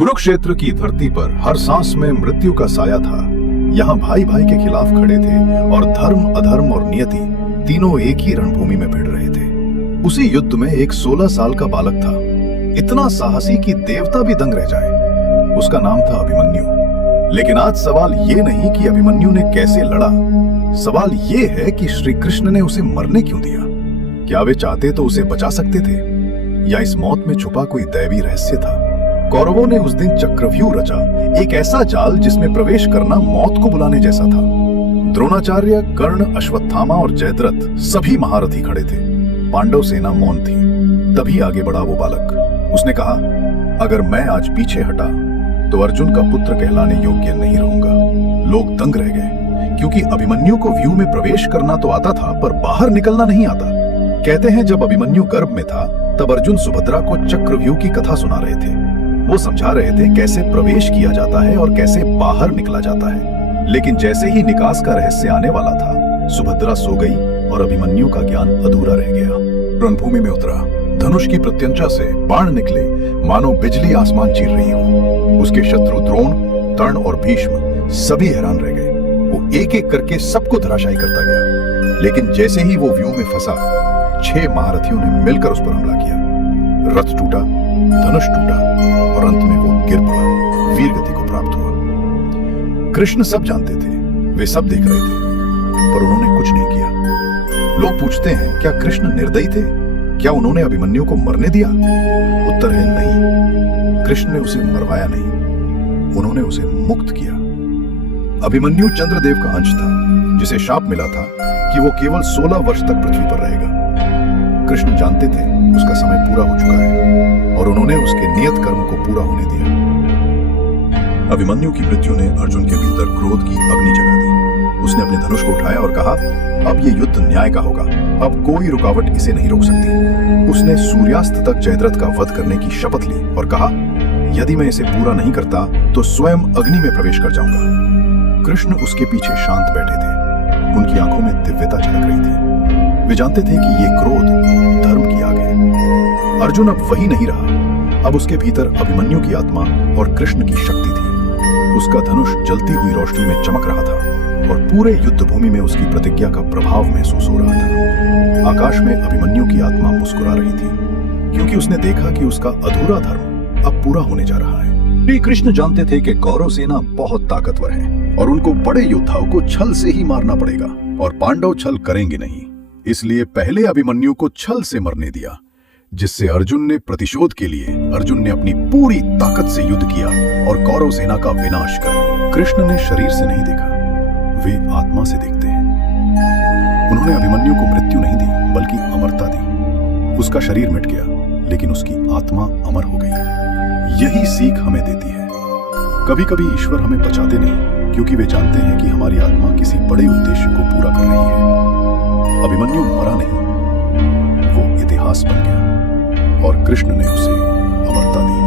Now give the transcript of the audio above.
कुरुक्षेत्र की धरती पर हर सांस में मृत्यु का साया था। यहाँ भाई भाई के खिलाफ खड़े थे और धर्म, अधर्म और नियति तीनों एक ही रणभूमि में भिड़ रहे थे। उसी युद्ध में एक 16 साल का बालक था, इतना साहसी कि देवता भी दंग रह जाए। उसका नाम था अभिमन्यु। लेकिन आज सवाल ये नहीं कि अभिमन्यु ने कैसे लड़ा, सवाल ये है कि श्री कृष्ण ने उसे मरने क्यों दिया। क्या वे चाहते तो उसे बचा सकते थे, या इस मौत में छुपा कोई दैवी रहस्य था। कौरवों ने उस दिन चक्रव्यूह रचा, एक ऐसा जाल जिसमें प्रवेश करना मौत को बुलाने जैसा था। द्रोणाचार्य, कर्ण, अश्वत्थामा और जयद्रथ सभी महारथी खड़े थे। पांडव सेना मौन थी। तभी आगे बढ़ा वो बालक। उसने कहा, अगर मैं आज पीछे हटा तो अर्जुन का पुत्र कहलाने योग्य नहीं रहूंगा। लोग दंग रह गए, क्योंकि अभिमन्यु को व्यूह में प्रवेश करना तो आता था, पर बाहर निकलना नहीं आता। कहते हैं जब अभिमन्यु गर्भ में था तब अर्जुन सुभद्रा को चक्रव्यूह की कथा सुना रहे थे। वो समझा रहे थे कैसे प्रवेश किया जाता है और कैसे बाहर निकला जाता है। लेकिन जैसे ही निकास का रहस्य आने वाला था, सुभद्रा सो गई और अभिमन्यु का ज्ञान अधूरा रह गया। रणभूमि में उतरा, धनुष की प्रत्यंचा से बाण निकले, मानो बिजली आसमान चीर रही हो। उसके शत्रु द्रोण, तर्ण और भीष्म सभी हैरान रह गए। वो एक एक करके सबको धराशायी करता गया। लेकिन जैसे ही वो व्यूह में फंसा, 6 महारथियों ने मिलकर उस पर हमला किया। रथ टूटा, धनुष टूटा और अंत में वो गिर पड़ा, वीर गति को प्राप्त हुआ। कृष्ण सब जानते थे, वे सब देख रहे थे, पर उन्होंने कुछ नहीं किया। लोग पूछते हैं, क्या कृष्ण निर्दयी थे? क्या उन्होंने अभिमन्यु को मरने दिया? उत्तर है नहीं। कृष्ण ने उसे मरवाया नहीं, उन्होंने उसे मुक्त किया। अभिमन्यु चंद्रदेव का अंश था, जिसे शाप मिला था कि वो केवल 16 वर्ष तक पृथ्वी पर रहेगा। कृष्ण जानते थे उसका समय पूरा हो चुका है और उन्होंने उसके नियत कर्म को पूरा होने दिया। अभिमन्यु की मृत्यु ने अर्जुन के भीतर क्रोध की अग्नि जगा दी। उसने अपने धनुष को उठाया और कहा, अब ये युद्ध न्याय का होगा, अब कोई रुकावट इसे नहीं रोक सकती। उसने सूर्यास्त तक जयद्रथ का वध करने की शपथ ली और कहा, यदि मैं इसे पूरा नहीं करता तो स्वयं अग्नि में प्रवेश कर जाऊंगा। कृष्ण उसके पीछे शांत बैठे थे, उनकी आंखों में दिव्यता झलक रही थी। वे जानते थे कि ये क्रोध धर्म की आग है। अर्जुन अब वही नहीं रहा, अब उसके भीतर अभिमन्यु की आत्मा और कृष्ण की शक्ति थी। उसका धनुष जलती हुई रोशनी में चमक रहा था और पूरे युद्ध भूमि में उसकी प्रतिज्ञा का प्रभाव महसूस हो रहा था। आकाश में अभिमन्यु की आत्मा मुस्कुरा रही थी, क्योंकि उसने देखा कि उसका अधूरा धर्म अब पूरा होने जा रहा है। श्री कृष्ण जानते थे कि कौरव सेना बहुत ताकतवर है और उनको बड़े योद्धाओं को छल से ही मारना पड़ेगा, और पांडव छल करेंगे नहीं। इसलिए पहले अभिमन्यु को छल से मरने दिया, जिससे अर्जुन ने प्रतिशोध के लिए अर्जुन ने अपनी पूरी ताकत से युद्ध किया और कौरव सेना का विनाश कर। कृष्ण ने शरीर से नहीं देखा, वे आत्मा से देखते हैं। उन्होंने अभिमन्यु को मृत्यु नहीं दी, बल्कि अमरता दी। उसका शरीर मिट गया, लेकिन उसकी आत्मा अमर हो गई। यही सीख हमें देती है। कभी कभी ईश्वर हमें बचाते नहीं, क्योंकि वे जानते हैं कि हमारी आत्मा किसी बड़े उद्देश्य को पूरा कर रही है। अभिमन्यु मरा नहीं, वो इतिहास बन गया और कृष्ण ने उसे अमरता दी।